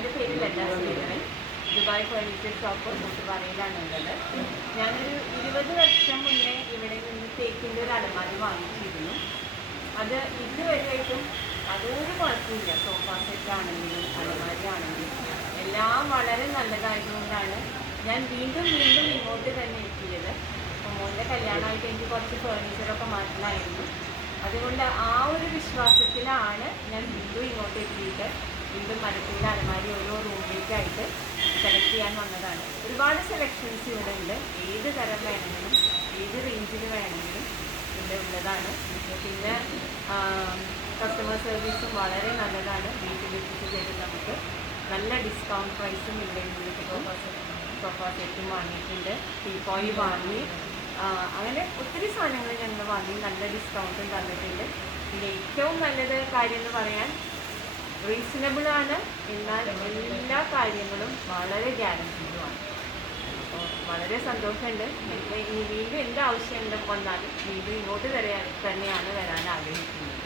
എൻ്റെ പേര് Latha Sreedharan. Dubai furniture shop കൂട്ടുപാറയിലാണ് ഉള്ളത്. ഞാനൊരു 20 വർഷം മുന്നേ ഇവിടെ നിന്ന് തേക്കിൻ്റെ ഒരു അലമാരി വാങ്ങിച്ചിരുന്നു. അത് ഇതുവരെയായിട്ടും അതൊരു കുഴപ്പമില്ല. സോഫ സെറ്റ് ആണെങ്കിലും അലമാരി ആണെങ്കിലും എല്ലാം വളരെ നല്ലതായതുകൊണ്ടാണ് ഞാൻ വീണ്ടും വീണ്ടും ഇങ്ങോട്ട് തന്നെ എത്തിയത്. അപ്പോൾ മോൻ്റെ കല്യാണമായിട്ട് എനിക്ക് കുറച്ച് ഫർണിച്ചറൊക്കെ മാറ്റണമായിരുന്നു. അതുകൊണ്ട് ആ ഒരു വിശ്വാസത്തിലാണ് ഞാൻ വീണ്ടും ഇങ്ങോട്ട് എത്തിയിട്ട് വീണ്ടും മരത്തിൻ്റെ അലമാരി ഓരോ റൂമിലേക്കായിട്ട് സെലക്ട് ചെയ്യാൻ വന്നതാണ്. ഒരുപാട് സെലക്ഷൻസ് ഇവിടെ ഉണ്ട്. ഏത് തരം വേണമെങ്കിലും ഏത് റേഞ്ചിൽ വേണമെങ്കിലും ഇവിടെ ഉള്ളതാണ്. പിന്നെ കസ്റ്റമർ സർവീസും വളരെ നല്ലതാണ്. വീട്ടിലെത്തിച്ച് തരും. നമുക്ക് നല്ല ഡിസ്കൗണ്ട് പ്രൈസും ഇവിടെ സോഫ സെറ്റും വാങ്ങിയിട്ടുണ്ട്. ടീപ്പോയി വാങ്ങി, അങ്ങനെ ഒത്തിരി സാധനങ്ങൾ ഞങ്ങൾ വാങ്ങി നല്ല ഡിസ്കൗണ്ടും തന്നിട്ടുണ്ട്. പിന്നെ ഏറ്റവും നല്ലത് കാര്യം എന്ന് പറയാൻ റീസണബിളാണ്, എന്നാൽ എല്ലാ കാര്യങ്ങളും വളരെ ഗ്യാരണ്ടീഡുമാണ്. അപ്പോൾ വളരെ സന്തോഷമുണ്ട്. ഇനി വീണ്ടും എന്ത് ആവശ്യം വന്നാലും വീണ്ടും ഇങ്ങോട്ട് തന്നെയാണ് വരാൻ ആഗ്രഹിക്കുന്നത്.